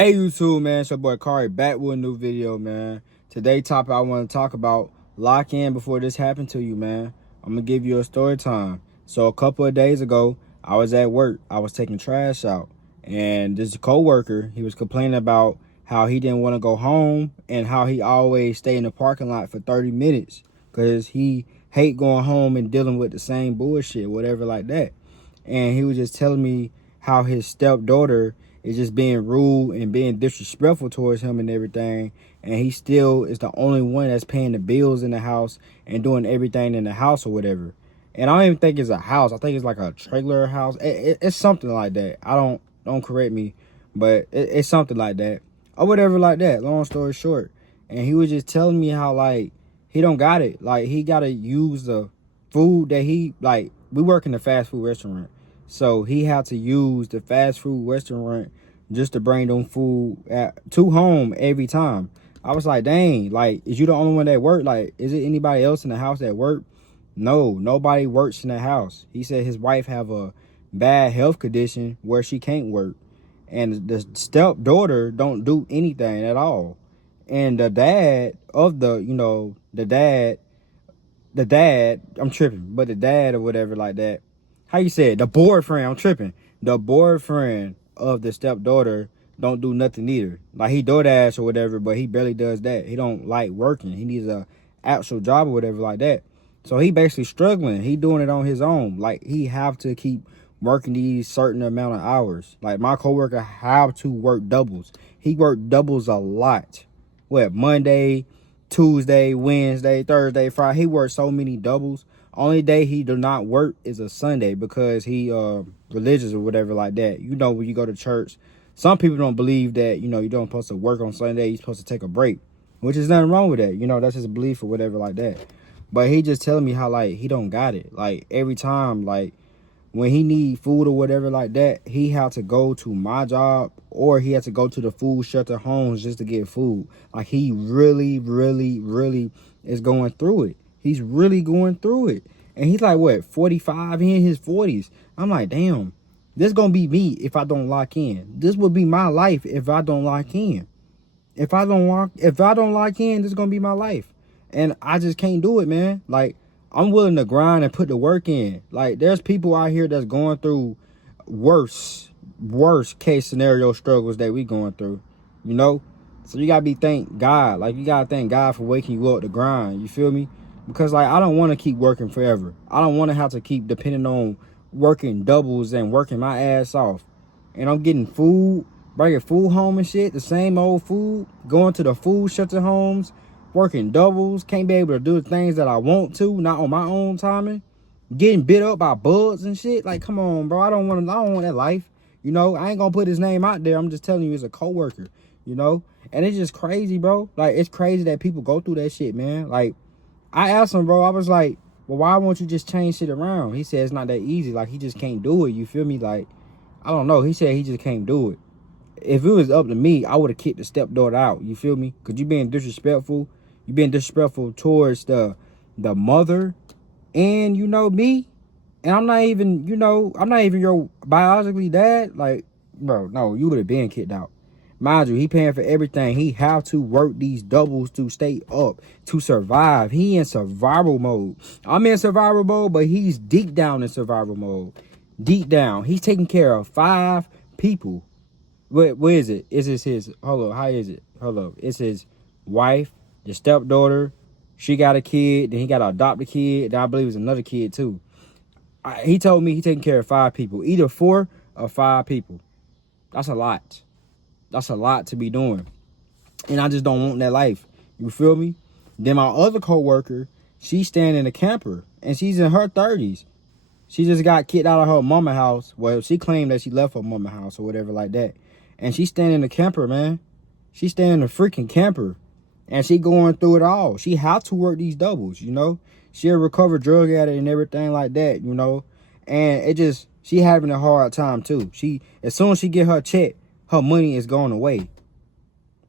Hey YouTube, man, it's your boy Kari back with a new video, man. Today topic I want to talk about lock in before this happened to you, man. I'm gonna give you a story time. So a couple of days ago, I was at work. I was taking trash out, and this coworker, he was complaining about how he didn't want to go home and how he always stay in the parking lot for 30 minutes because he hate going home and dealing with the same bullshit, whatever like that. And he was just telling me how his stepdaughter is just being rude and being disrespectful towards him and everything, and he still is the only one that's paying the bills in the house and doing everything in the house or whatever. And I don't even think it's a house. I think it's like a trailer house. It's something like that. Don't correct me, but it's something like that or whatever like that. Long story short, and he was just telling me how like he don't got it. Like he gotta use the food that he like. We work in a fast food restaurant. So he had to use the fast food restaurant just to bring them food to home every time. I was like, dang, like, is you the only one that work? Like, is it anybody else in the house that work? No, nobody works in the house. He said his wife have a bad health condition where she can't work. And the stepdaughter don't do anything at all. And the dad of the dad, I'm tripping, but the dad or whatever like that, how you say it, the boyfriend, I'm tripping, the boyfriend of the stepdaughter don't do nothing either. Like he DoorDash or whatever, but he barely does that. He don't like working. He needs a actual job or whatever like that. So he basically struggling. He doing it on his own. Like he have to keep working these certain amount of hours. Like my coworker have to work doubles. He worked doubles a lot. What, Monday, Tuesday, Wednesday, Thursday, Friday. He worked so many doubles. Only day he do not work is a Sunday because he religious or whatever like that. You know, when you go to church, some people don't believe that, you know, you don't supposed to work on Sunday. You're supposed to take a break, which is nothing wrong with that. You know, that's his belief or whatever like that. But he just telling me how like he don't got it. Like every time, like when he need food or whatever like that, he had to go to my job or he had to go to the food shelter homes just to get food. Like he really, really, really is going through it. He's really going through it. And he's like, what, 45? He in his 40s. I'm like, damn, this gonna be me if I don't lock in. This would be my life if I don't lock in. If I don't lock in, this is gonna be my life. And I just can't do it, man. Like, I'm willing to grind and put the work in. Like, there's people out here that's going through worse case scenario struggles that we going through, you know? So you gotta thank God. Like, you gotta thank God for waking you up to grind. You feel me? Because, like, I don't want to keep working forever. I don't want to have to keep depending on working doubles and working my ass off. And I'm getting food, bringing food home and shit, the same old food, going to the food shelter homes, working doubles, can't be able to do the things that I want to, not on my own timing, getting bit up by bugs and shit. Like, come on, bro. I don't want that life. You know, I ain't gonna put his name out there. I'm just telling you, it's a coworker, you know? And it's just crazy, bro. Like, it's crazy that people go through that shit, man. Like, I asked him, bro, I was like, well, why won't you just change shit around? He said it's not that easy. Like, he just can't do it. You feel me? Like, I don't know. He said he just can't do it. If it was up to me, I would have kicked the stepdaughter out. You feel me? Because you being disrespectful. You being disrespectful towards the mother and, you know, me. And I'm not even, you know, I'm not even your biologically dad. Like, bro, no, you would have been kicked out. Mind you, he paying for everything. He have to work these doubles to stay up, to survive. He in survival mode. I'm in survival mode, but he's deep down in survival mode. Deep down. He's taking care of 5 people. Where is it? Is this his, hold up, how is it? Hold up. It's his wife, the stepdaughter. She got a kid. Then he got to adopt a kid. Then I believe it's another kid too. He told me he taking care of 5 people. Either 4 or 5 people. That's a lot. That's a lot to be doing. And I just don't want that life. You feel me? Then my other coworker, she's staying in a camper. And she's in her 30s. She just got kicked out of her mama house. Well, she claimed that she left her mama house or whatever like that. And she's staying in the camper, man. She's staying in a freaking camper. And she going through it all. She have to work these doubles, you know. She a recovered drug addict and everything like that, you know. And it just, she having a hard time too. As soon as she get her check, her money is going away.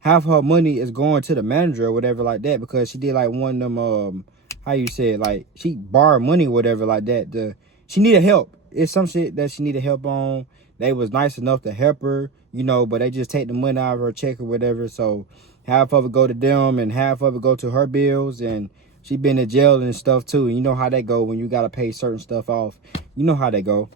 Half her money is going to the manager or whatever like that because she did like one of them, how you say it, like she borrowed money or whatever like that. She needed help. It's some shit that she needed help on. They was nice enough to help her. you know, but they just take the money out of her check or whatever. So half of it go to them and half of it go to her bills, and she been in jail and stuff too. And you know how that go when you gotta pay certain stuff off. You know how that go.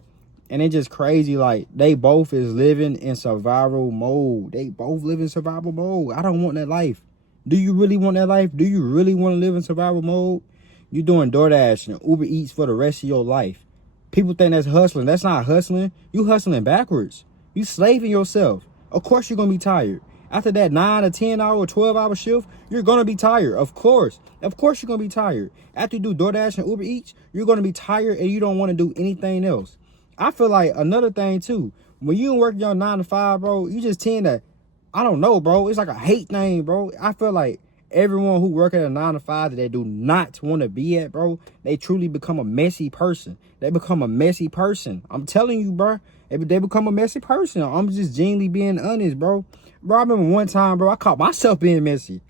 And it's just crazy, like, they both is living in survival mode. They both live in survival mode. I don't want that life. Do you really want that life? Do you really want to live in survival mode? You doing DoorDash and Uber Eats for the rest of your life. People think that's hustling. That's not hustling. You hustling backwards. You slaving yourself. Of course you're going to be tired. After that 9 or 10 hour, 12-hour shift, you're going to be tired. Of course. Of course you're going to be tired. After you do DoorDash and Uber Eats, you're going to be tired and you don't want to do anything else. I feel like another thing too, when you work your 9 to 5, bro, you just tend to, I don't know, bro. It's like a hate thing, bro. I feel like everyone who work at a 9 to 5 that they do not want to be at, bro, they truly become a messy person. They become a messy person. I'm telling you, bro. They become a messy person. I'm just genuinely being honest, bro. Bro, I remember one time, bro, I caught myself being messy.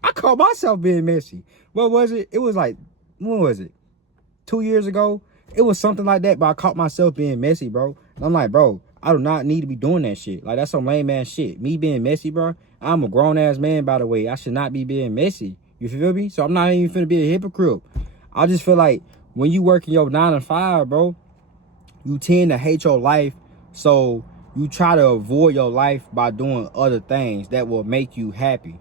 What was it? It was like, when was it? 2 years ago? It was something like that, but I caught myself being messy, bro. And I'm like, bro, I do not need to be doing that shit. Like, that's some lame ass shit. Me being messy, bro. I'm a grown ass man, by the way. I should not be being messy. You feel me? So I'm not even finna be a hypocrite. I just feel like when you work in your 9 to 5, bro, you tend to hate your life. So you try to avoid your life by doing other things that will make you happy.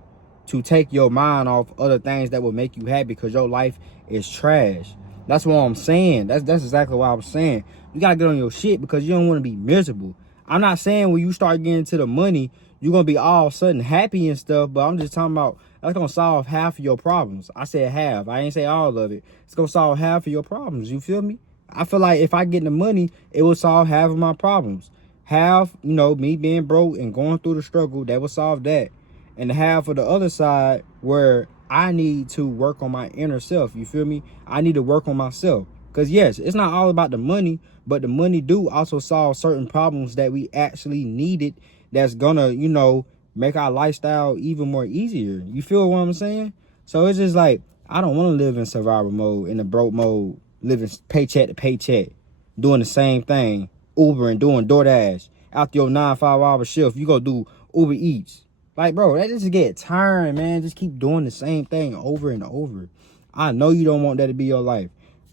To take your mind off other things that will make you happy, because your life is trash. That's what I'm saying. That's exactly what I'm saying. You gotta get on your shit because you don't want to be miserable. I'm not saying when you start getting to the money, you're gonna be all of a sudden happy and stuff, but I'm just talking about that's gonna solve half of your problems. I said half. I ain't say all of it. It's gonna solve half of your problems. You feel me? I feel like if I get the money, it will solve half of my problems. Half, you know, me being broke and going through the struggle, that will solve that. And the half of the other side where I need to work on my inner self. You feel me? I need to work on myself. Because yes, it's not all about the money, but the money do also solve certain problems that we actually needed, that's gonna, you know, make our lifestyle even more easier. You feel what I'm saying? So it's just like, I don't want to live in survival mode, in the broke mode, living paycheck to paycheck, doing the same thing, Uber and doing DoorDash. After your 9 5-hour shift, you go do Uber Eats. Like, bro, that just get tiring, man. Just keep doing the same thing over and over. I know you don't want that to be your life.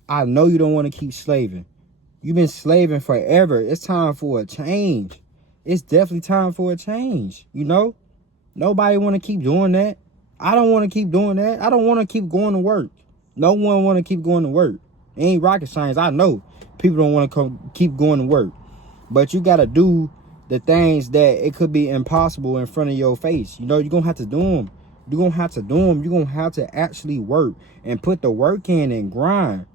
I know you don't want to keep slaving. You've been slaving forever. It's time for a change. It's definitely time for a change, you know? Nobody want to keep doing that. I don't want to keep doing that. I don't want to keep going to work. No one want to keep going to work. It ain't rocket science. I know people don't want to keep going to work. But you got to do the things that it could be impossible in front of your face. You know, you're going to have to do them. You're going to have to do them. You're going to have to actually work and put the work in and grind.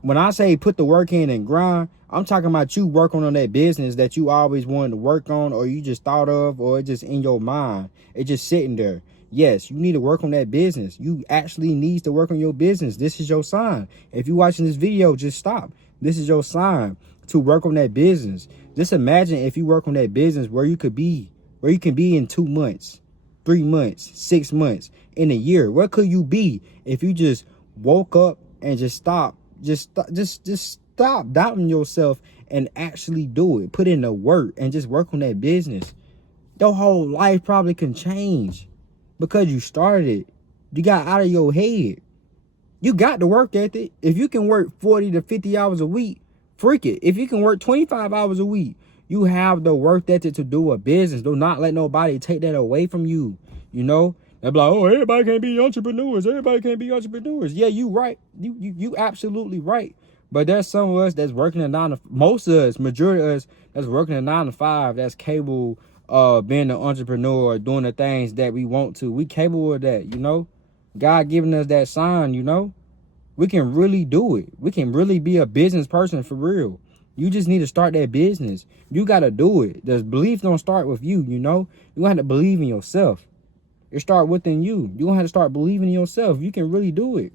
When I say put the work in and grind, I'm talking about you working on that business that you always wanted to work on, or you just thought of, or it's just in your mind. It's just sitting there. Yes, you need to work on that business. You actually need to work on your business. This is your sign. If you're watching this video, just stop. This is your sign to work on that business. Just imagine if you work on that business where you can be in 2 months, 3 months, 6 months, in a year. Where could you be if you just woke up and just stop? Just stop doubting yourself and actually do it. Put in the work and just work on that business. Your whole life probably can change because you started it. You got out of your head. You got the work ethic. If you can work 40 to 50 hours a week, freak it. If you can work 25 hours a week, you have the work ethic to do a business. Do not let nobody take that away from you. You know? They're like, oh, everybody can't be entrepreneurs. Everybody can't be entrepreneurs. Yeah, you right. You absolutely right. But there's some of us that's working at 9 to, most of us, majority of us that's working at 9 to 5, that's capable of being an entrepreneur, doing the things that we want to. We capable of that, you know? God giving us that sign, you know? We can really do it. We can really be a business person for real. You just need to start that business. You got to do it. The belief don't start with you, you know? You have to believe in yourself. It start within you. You're going to have to start believing in yourself. You can really do it.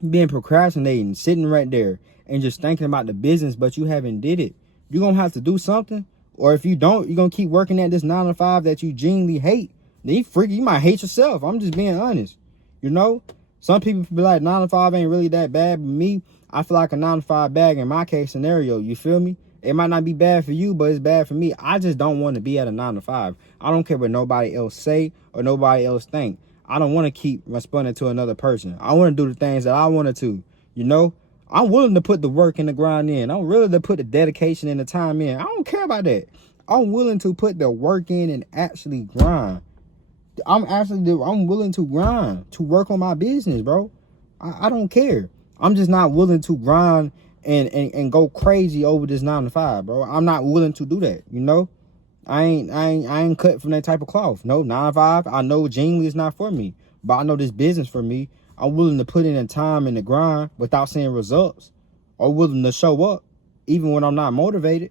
You've been procrastinating, sitting right there, and just thinking about the business, but you haven't did it. You're going to have to do something. Or if you don't, you're going to keep working at this 9 to 5 that you genuinely hate. Then you might hate yourself. I'm just being honest. You know? Some people be like, 9 to 5 ain't really that bad. But me, I feel like a 9 to 5 bag in my case scenario. You feel me? It might not be bad for you, but it's bad for me. I just don't want to be at a 9 to 5. I don't care what nobody else say or nobody else think. I don't want to keep responding to another person. I want to do the things that I wanted to, you know? I'm willing to put the work and the grind in. I'm willing to put the dedication and the time in. I don't care about that. I'm willing to put the work in and actually grind. I'm willing to grind, to work on my business, bro. I don't care. I'm just not willing to grind and go crazy over this 9 to 5, bro. I'm not willing to do that, you know? I ain't cut from that type of cloth. No, 9 to 5, I know genuinely it's not for me. But I know this business for me. I'm willing to put in the time and the grind without seeing results. Or willing to show up even when I'm not motivated.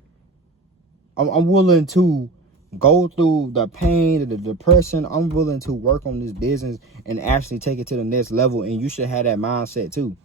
I'm willing to go through the pain, the depression. I'm willing to work on this business and actually take it to the next level. And you should have that mindset too.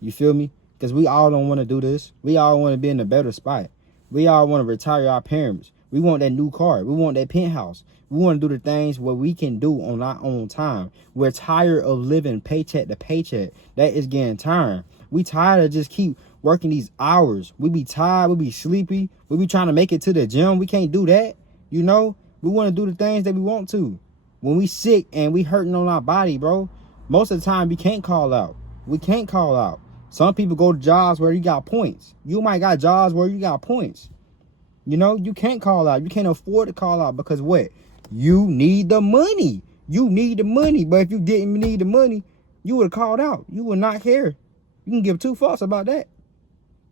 You feel me? Because we all don't want to do this. We all want to be in a better spot. We all want to retire our parents. We want that new car. We want that penthouse. We want to do the things what we can do on our own time. We're tired of living paycheck to paycheck. That is getting tiring. We tired of just keep working these hours. We be tired. We be sleepy. We be trying to make it to the gym. We can't do that. You know, we want to do the things that we want to. When we sick and we hurting on our body, bro, most of the time we can't call out. We can't call out. Some people go to jobs where you got points. You might got jobs where you got points. You know, you can't call out. You can't afford to call out because what? You need the money. You need the money. But if you didn't need the money, you would have called out. You would not care. You can give two fucks about that.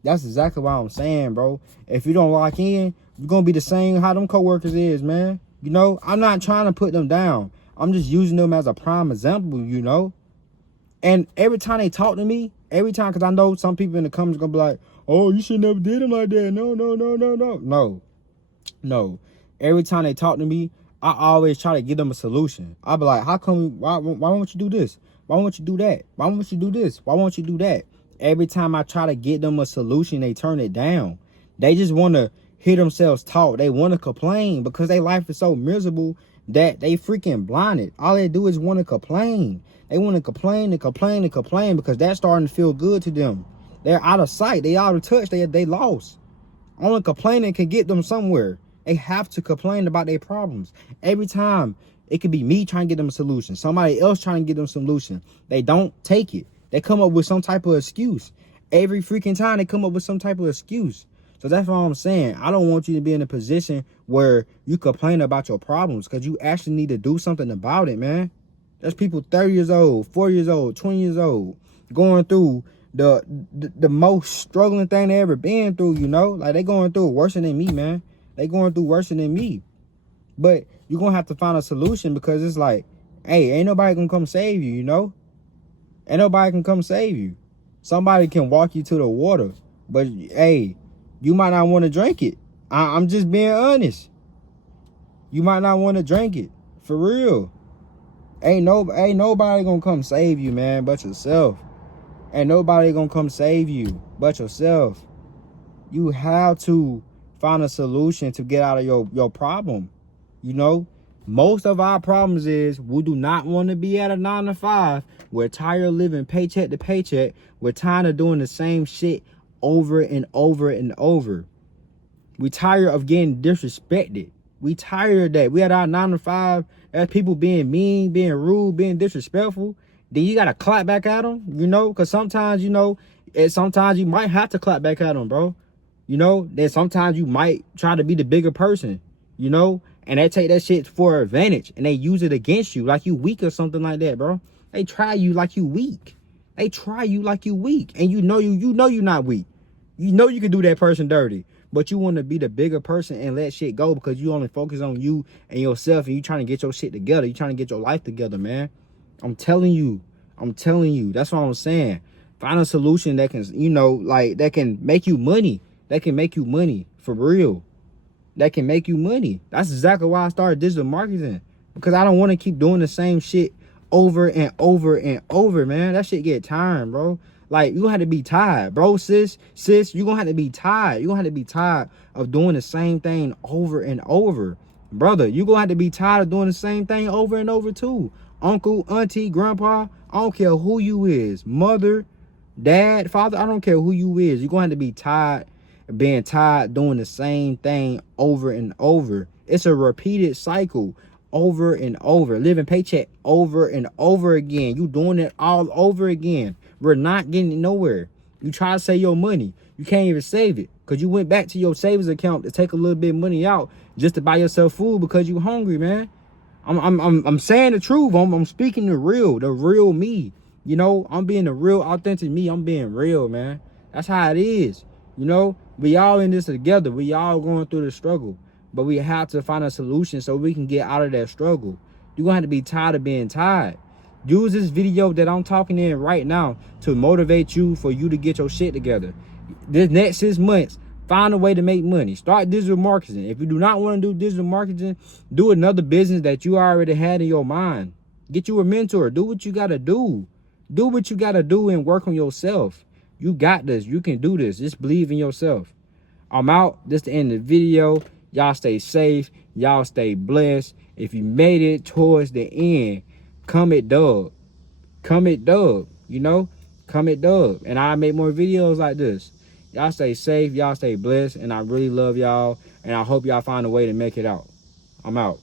That's exactly what I'm saying, bro. If you don't lock in, you're going to be the same how them coworkers is, man. You know, I'm not trying to put them down. I'm just using them as a prime example, you know. And every time they talk to me, because I know some people in the comments going to be like, oh, you should never did him like that. No. Every time they talk to me, I always try to give them a solution. I be like, why won't you do this? Why won't you do that? Why won't you do this? Why won't you do that? Every time I try to get them a solution, they turn it down. They just want to hear themselves talk. They want to complain because their life is so miserable that they freaking blinded. All they do is want to complain. They want to complain because that's starting to feel good to them. They're out of sight. They out of touch. They lost. Only complaining can get them somewhere. They have to complain about their problems. Every time, it could be me trying to get them a solution. Somebody else trying to get them a solution. They don't take it. They come up with some type of excuse. Every freaking time they come up with some type of excuse. So that's what I'm saying. I don't want you to be in a position where you complain about your problems because you actually need to do something about it, man. There's people 30 years old, 4 years old, 20 years old going through the most struggling thing they ever been through, you know? Like, they going through it worse than me, man. They going through worse than me. But you're going to have to find a solution because it's like, hey, ain't nobody going to come save you, you know? Ain't nobody can come save you. Somebody can walk you to the water, but hey, you might not want to drink it. I'm just being honest. You might not want to drink it. For real. Ain't nobody gonna come save you, man, but yourself. Ain't nobody gonna come save you but yourself. You have to find a solution to get out of your problem. You know, most of our problems is we do not want to be at a 9 to 5. We're tired of living paycheck to paycheck. We're tired of doing the same shit over and over and over. We tired of getting disrespected. We tired of that. We at our 9 to 5. As people being mean, being rude, being disrespectful. Then you gotta clap back at them, you know, because sometimes, you know, sometimes you might have to clap back at them, bro. You know, then sometimes you might try to be the bigger person, you know, and they take that shit for advantage and they use it against you like you weak or something like that, bro. They try you like you weak. They try you like you weak, and you know you're not weak. You know you can do that person dirty, but you want to be the bigger person and let shit go because you only focus on you and yourself, and you trying to get your shit together. You trying to get your life together, man. I'm telling you. That's what I'm saying. Find a solution that can, you know, like that can make you money. That can make you money for real. That can make you money. That's exactly why I started digital marketing, because I don't want to keep doing the same shit over and over and over, man. That shit get tiring, bro. Like, you gonna have to be tired, bro. Sis, you gonna have to be tired. You gonna have to be tired of doing the same thing over and over. Brother, you gonna have to be tired of doing the same thing over and over too. Uncle, auntie, grandpa, I don't care who you is. Mother, dad, father, I don't care who you is. You're gonna have to be tired being tired, doing the same thing over and over. It's a repeated cycle over and over. Living paycheck over and over again. You doing it all over again. We're not getting nowhere. You try to save your money. You can't even save it because you went back to your savings account to take a little bit of money out just to buy yourself food because you hungry, man. I'm saying the truth. I'm speaking the real me. You know, I'm being the real authentic me. I'm being real, man. That's how it is. You know, we all in this together. We all going through the struggle, but we have to find a solution so we can get out of that struggle. You're gonna have to be tired of being tired. Use this video that I'm talking in right now to motivate you for you to get your shit together. This next 6 months, find a way to make money. Start digital marketing. If you do not want to do digital marketing, do another business that you already had in your mind. Get you a mentor. Do what you got to do. Do what you got to do and work on yourself. You got this. You can do this. Just believe in yourself. I'm out. This is the end of the video. Y'all stay safe. Y'all stay blessed. If you made it towards the end, comment dub. Comment dub. You know? Comment dub. And I'll make more videos like this. Y'all stay safe. Y'all stay blessed. And I really love y'all. And I hope y'all find a way to make it out. I'm out.